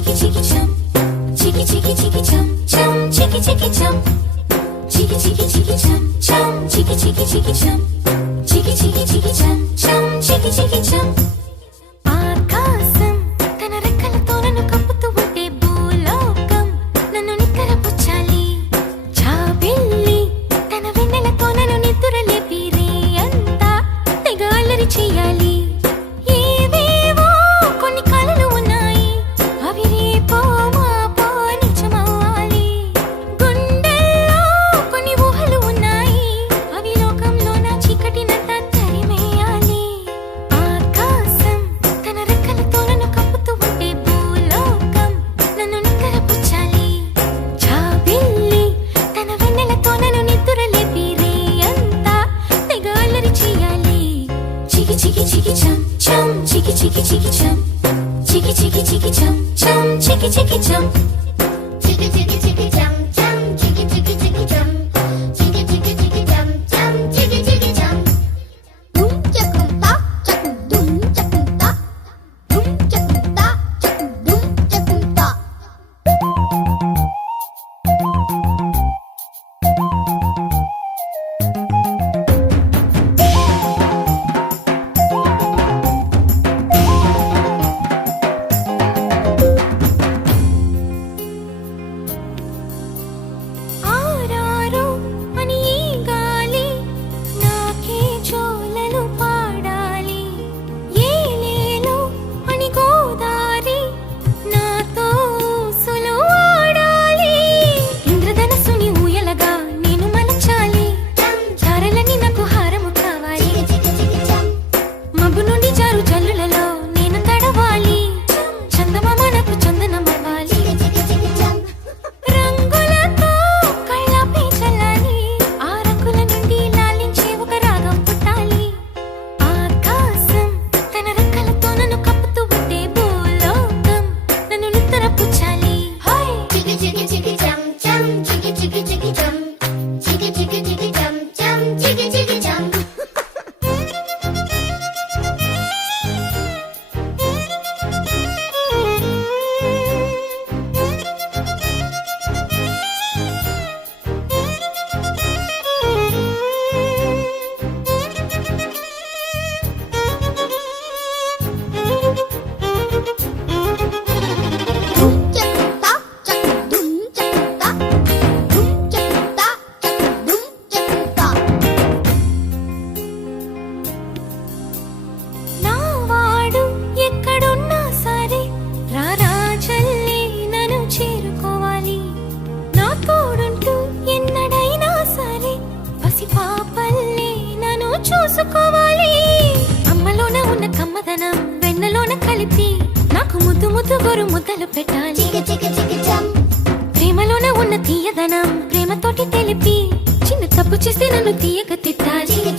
chicky chicky chum, chicky chicky chicky chum, chum chicky chicky chum, chicky chicky chicky chum, chum chicky chicky chicky chum, chicky chicky chicky chum, chum chicky chicky chum. ఆకాశం తన రెక్కలతో నన్ను కప్పుతూ ఉంటే భూలోకం నన్ను నిక్కరపుచ్చాలి. జాబిల్లి తన వెన్నెలతో నన్ను నిద్రలేపి రే అంతా తెగ అల్లరి చెయ్యాలి. ఏవేవో కొన్ని కలలు ఉన్నాయి, అవి రేపో మాపో నిజమవ్వాలి. గుండెల్లో కొన్ని ఊహలు ఉన్నాయి, అవి లోకంలో నా చీకటినంతా తరిమేయాలి. ఆకాశం తన రెక్కలతో నన్ను కప్పుతూ ఉంటే భూలోకం నన్ను నిక్కరపుచ్చాలి. జాబిల్లి తన వెన్నెలతో నన్ను నిద్రలేపి రే అంతా తెగ అల్లరి చెయ్యాలి. చికి చికి చికి చం చం చికి చికి చికి చం, చికి చికి చికి చం చం చికి చికి చం, చికి చికి చికి చం చం చికి చికి చికి చం, చికి చికి చికి చం చం చికి చికి చం. డుమ్ చకుం తా చకుం డుమ్ చకుం తా, డుమ్ చకుం తా చకుం డుమ్ చకుం తా. ఆరారు అని ఈ గాలి నాకే జోలలు పాడాలి. ఏలేలు అని గోదారి నాతో ఊసులు ఆడాలి. ఇంద్రధనస్సుని ఊయలగా నేను మలచాలి. చారలని నాకు హారము కావాలి. చికి చికి చం మబ్బు నుండి జారు జల్లులలో నేను తడవాలి. చందమామ నాకు చందనమవ్వాలి. చికి చికి చం. రంగులతో కళ్ళపై చల్లాలి. ఆ రంగుల నుండి లాలించే ఒక రాగం పుట్టాలి. ఆకాశం తన రెక్కలతో నన్ను కప్పుతూ ఉంటే భూలోకం నన్ను నిద్రపుచ్చాలి. చికి చికి చికి చం చం చికి చికి చికి చం, చికి చికి చికి చం చం చికి చికి చం. డుమ్ చకుం తా చకుం డుమ్ చకుం తా, డుమ్ చకుం తా చకుం డుమ్ చకుం తా. నా వాడు ఎక్కడున్నా సరే రారాజల్లే నన్ను చేరుకోవాలి. నా తోడుంటూ ఎన్నడైనా సరే పసిపాపల్లే నన్ను చూసుకోవాలి. అమ్మలోన ఉన్న కమ్మదనం వెన్నలోన కలిపి నాకు ముద్దు ముద్దు గొరు ముద్దలు పెట్టాలి. చికి చికి చికి చం ప్రేమలోన ఉన్న తీయదనం ప్రేమతోటి తెలిపి చిన్న తప్పు చేస్తే నన్ను తీయక తిట్టాలి. చికి